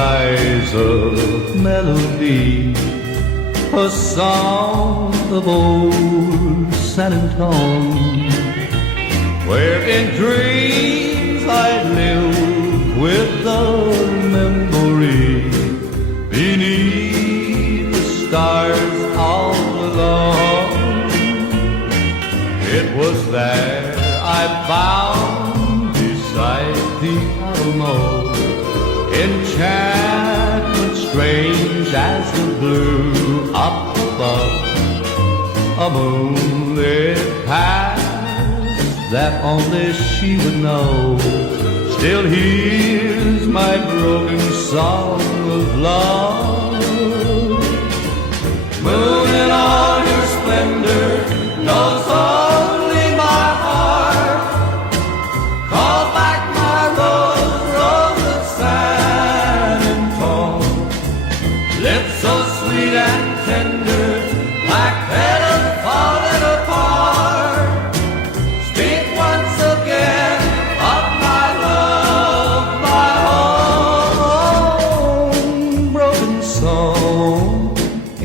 lies a melody, a song of old San Antone, where in dreams I live with the memory beneath the stars all alone. It was there I found beside the Alamo enchantment strange as the blue up above, a moonlit past that only she would know still hears my broken song of love. Moon in all your splendor knows only my heart. Call back my rose, rose of San Antone. Lips so sweet and tender, like petals falling apart. Speak once again of my love, my home. Broken song,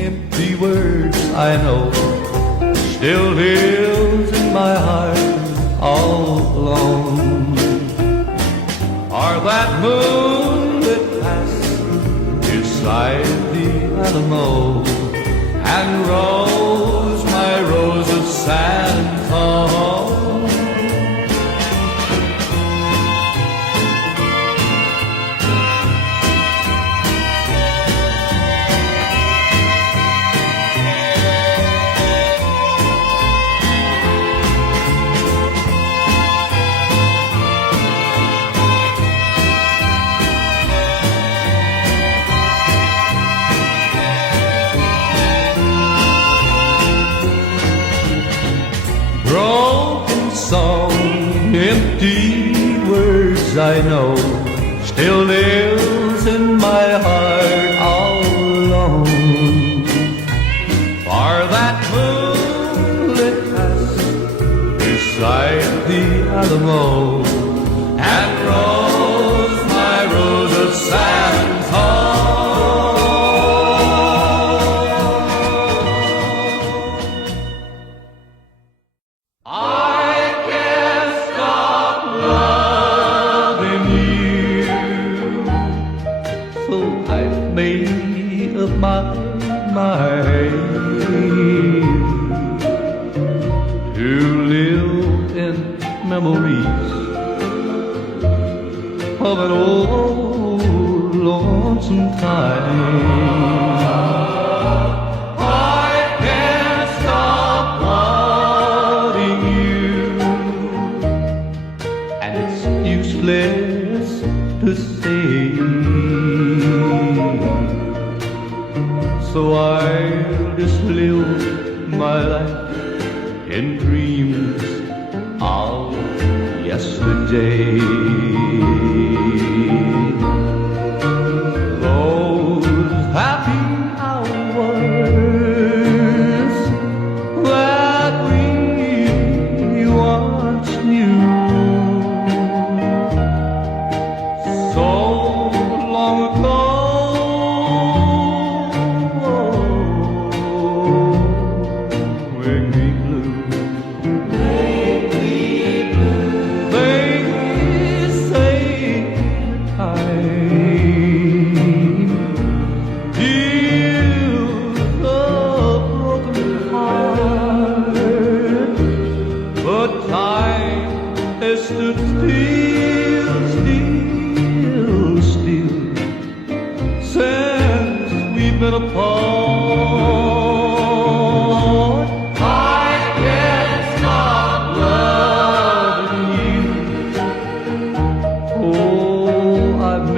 empty words I know, still lives in my heart all alone. Are that moon that passed beside the Alamo and rose my rose of San Antone? Broken song, empty words I know, still lives in my heart all alone. For that moonlit past beside the Alamo and rose my rose of San Antone. So I've made up my mind to live in memories of an old lonesome time. I can't stop wanting you, and it's useless to say. So I'll just live my life in dreams of yesterday. Those happy hours that we once knew, so long ago, make me blue. Make me say time heals a broken heart, but time has stood still since we've been apart. I can't stop loving you. Oh, I've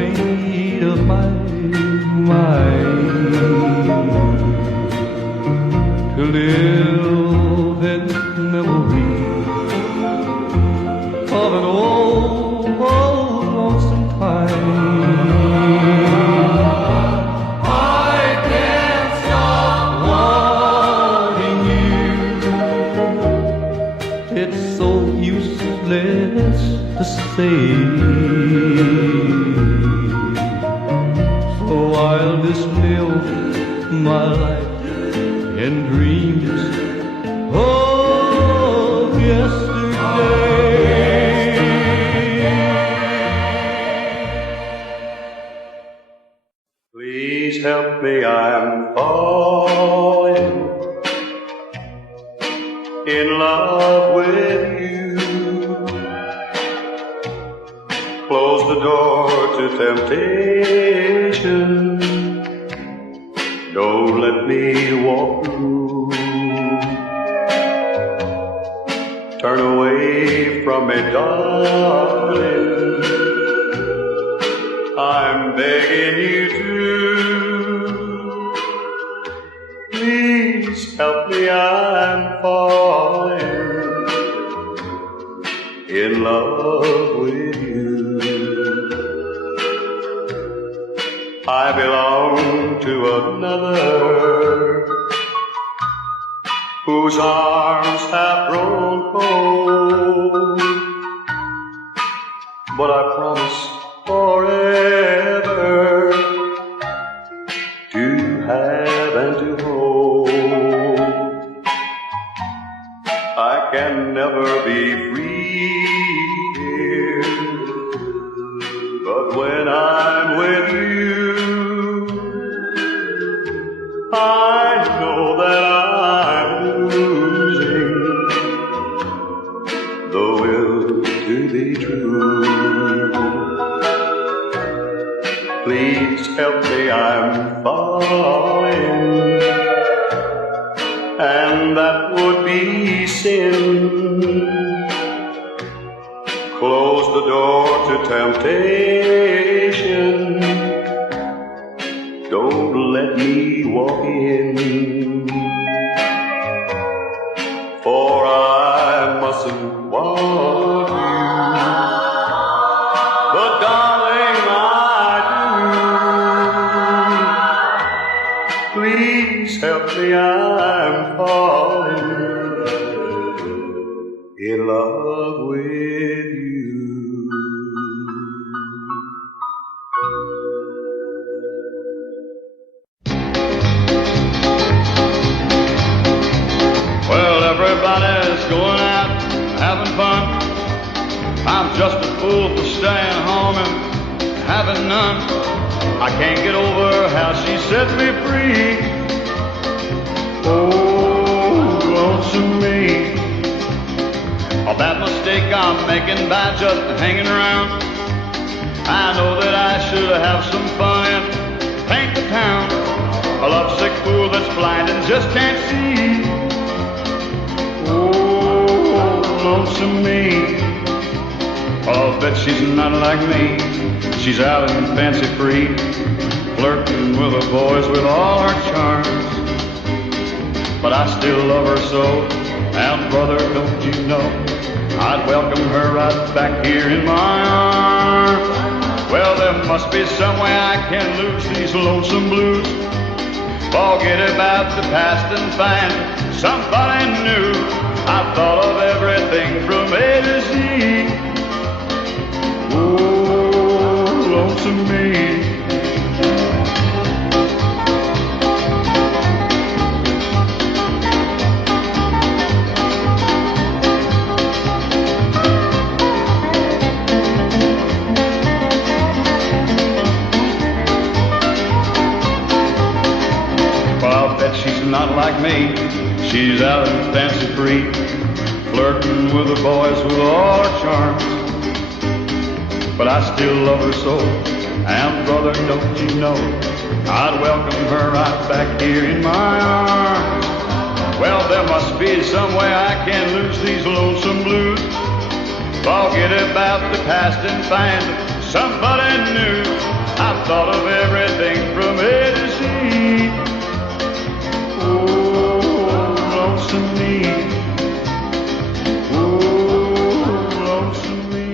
Please help me, I'm falling in love with you. Close the door to temptation. Don't let me walk through. Turn away from me, darling. I'm begging you to. Please help me, I'm falling in love with you. I belong to another whose arms have grown cold, but I promise forever to have and to hold. I can never be free here, but when I'm with you, I know that I'm losing the will to be true. Please help me, I'm falling, and that would be sin. Close the door to temptation. Don't let me walk in, for I mustn't want you. But darling, I do. Please help me, I'm falling in love with you. Well, everybody's going out having fun. I'm just a fool for staying home and having none. I can't get over how she set me free. Oh, lonesome me. A bad mistake I'm making by just hanging around. I know that I should have some fun and paint the town. A lovesick fool that's blind and just can't see. Oh, lonesome me. I'll bet she's not like me. She's out and fancy free, flirting with the boys with all her charms. But I still love her so, and brother, don't you know, I'd welcome her right back here in my arms. Well, there must be some way I can lose these lonesome blues. Forget about the past and find somebody new. I've thought of everything from A to Z. Oh, lonesome me. Well, I'll bet she's not like me. She's out and fancy free, flirting with the boys with all her charms. But I still love her so, and brother, don't you know, I'd welcome her right back here in my arms. Well, there must be some way I can lose these lonesome blues. Forget about the past and find somebody new. I've thought of everything from A to Z. Lonesome me. Oh, lonesome me.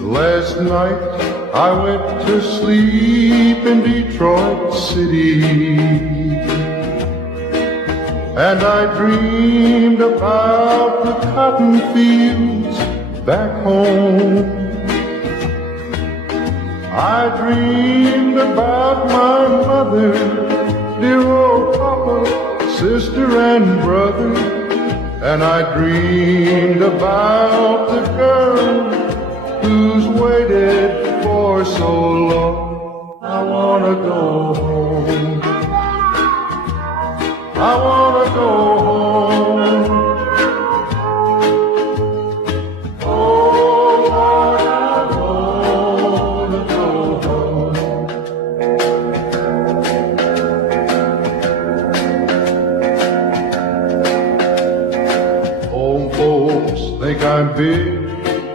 Last night I went to sleep in Detroit City, and I dreamed about the cotton fields back home. I dreamed about my mother mother, dear old papa, sister and brother, and I dreamed about the girl who's waited for so long. I wanna go home. I wanna go home. Oh, Lord, I wanna go home. Home folks think I'm big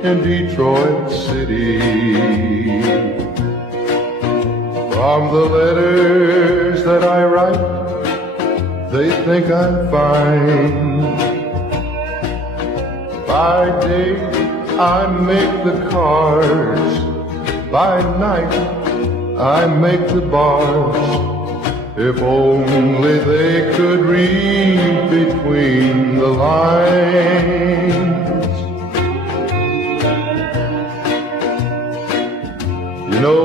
in Detroit City. From the letters that I write, they think I'm fine. By day, I make the cars. By night, I make the bars. If only they could read between the lines. You know,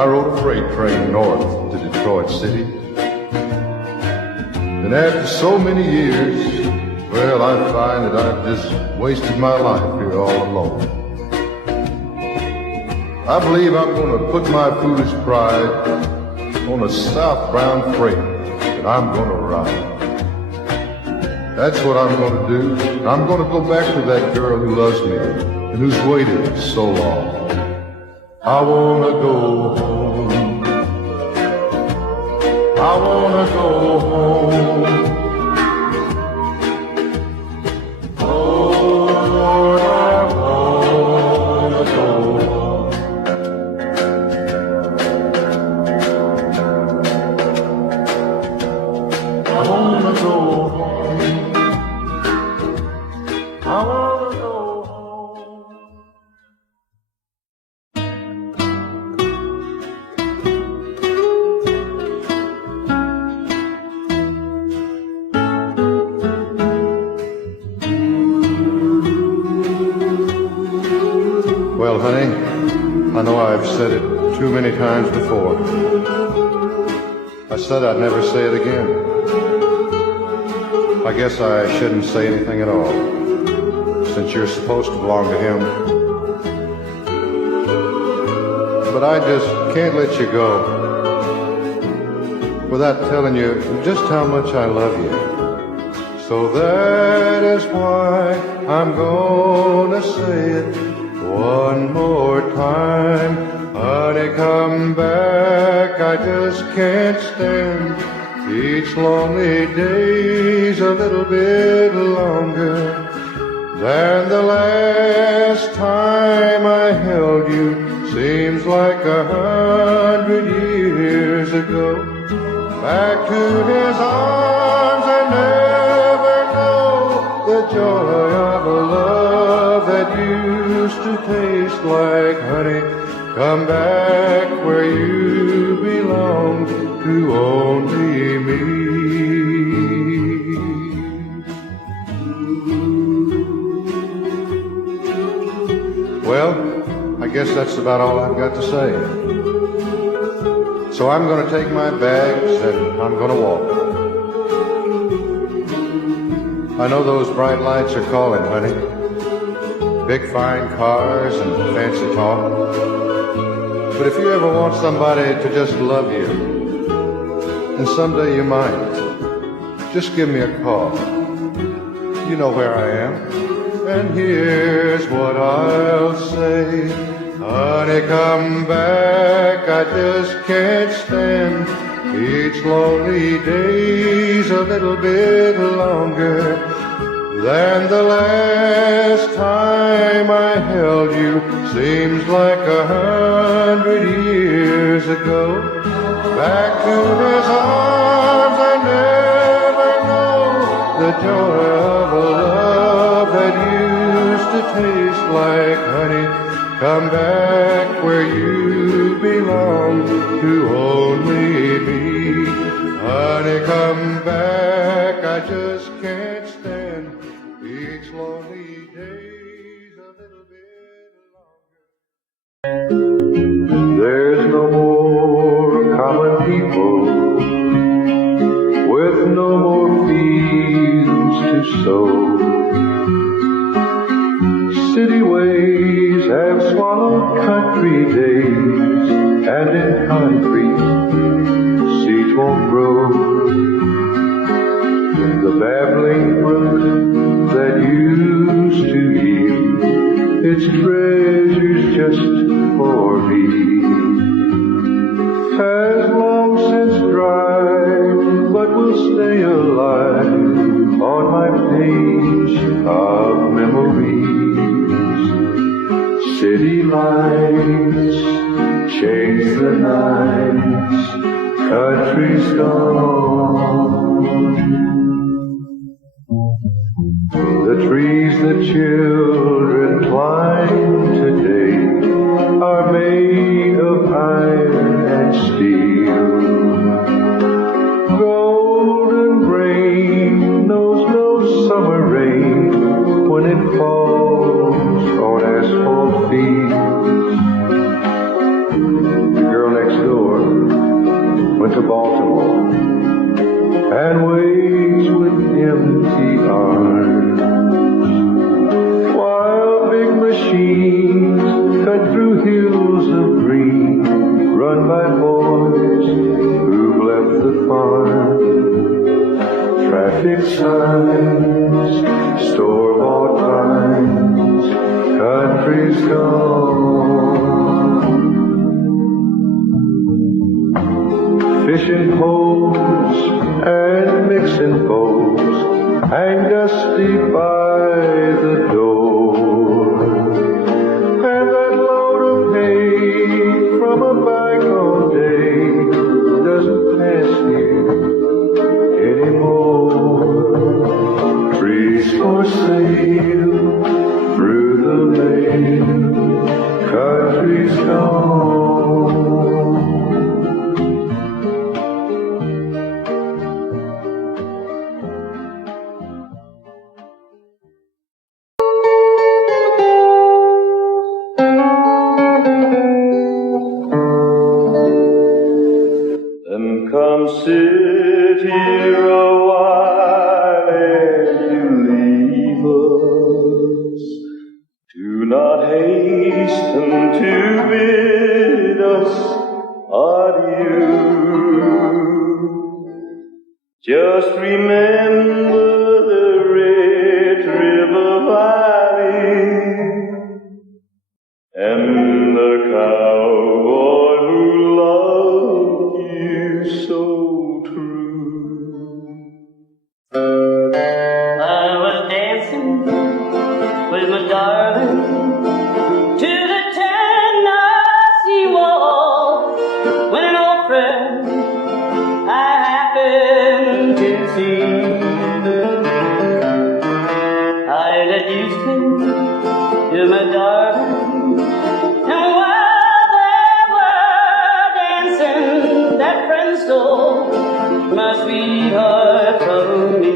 I rode a freight train north to Detroit City. And after so many years, well, I find that I've just wasted my life here all alone. I believe I'm going to put my foolish pride on a southbound freight and I'm going to ride. That's what I'm going to do. I'm going to go back to that girl who loves me and who's waited so long. I want to go home. I want to go home. Oh, Lord, I want to go home. I want to go home. I want to go home. Well, honey, I know I've said it too many times before. I said I'd never say it again. I guess I shouldn't say anything at all, since you're supposed to belong to him. But I just can't let you go without telling you just how much I love you. So that is why I'm gonna say it one more time. Honey, come back, I just can't stand each lonely day's a little bit longer than the last time I held you. Seems like 100 years ago. Back to his arms, I never know the joy of a love that used to taste like honey. Come back where you belong, to only me. Well, I guess that's about all I've got to say. So I'm going to take my bags and I'm going to walk. I know those bright lights are calling, honey. Big fine cars and fancy talk. But if you ever want somebody to just love you, and someday you might, just give me a call. You know where I am. And here's what I'll say. Honey, come back, I just can't stand each lonely day's a little bit longer than the last time I held you. Seems like 100 years ago. Back to his arms, I never know the joy of a love that used to taste like honey. Come back where you belong, to only me. Honey, come back, I just can't stand each lonely day's a little bit longer. There's no more common people feet, seeds won't grow. The babbling brook that used to yield its treasures just for me has long since dried, but will stay alive on my page of memories. City lights change the nights, country's gone. The trees that children climb today are made of iron and steel. Golden grain knows no summer rain when it falls on asphalt fields. The girl next door went to Baltimore and waits with empty arms, while big machines cut through hills of green, run by boys who've left the farm. Traffic signs, store-bought vines, country's gone. Fishing poles and mixing bowls hang dusty by the door, and that load of hay from a bygone day doesn't pass here anymore. Trees for sale through the lane, country's gone. Come sit here a while ere you leave us. Do not hasten to bid us adieu. Just remember the Red River Valley and the cowboy who loved you so true. I was dancing with my darling to the Tennessee waltz when an old friend I happened to see. I introduced him to my darling, and while they were dancing, that friend stole my sweetheart from me.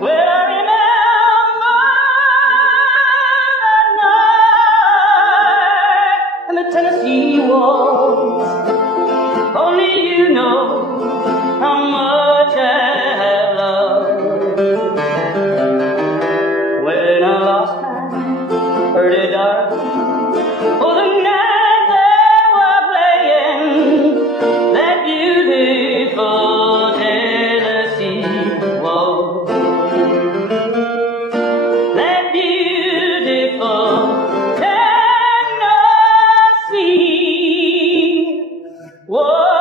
Well, I remember that night in the Tennessee waltz. Only you know how much I have loved. When I lost my early darling, oh, the night they were playing that beautiful Tennessee waltz. That beautiful Tennessee waltz.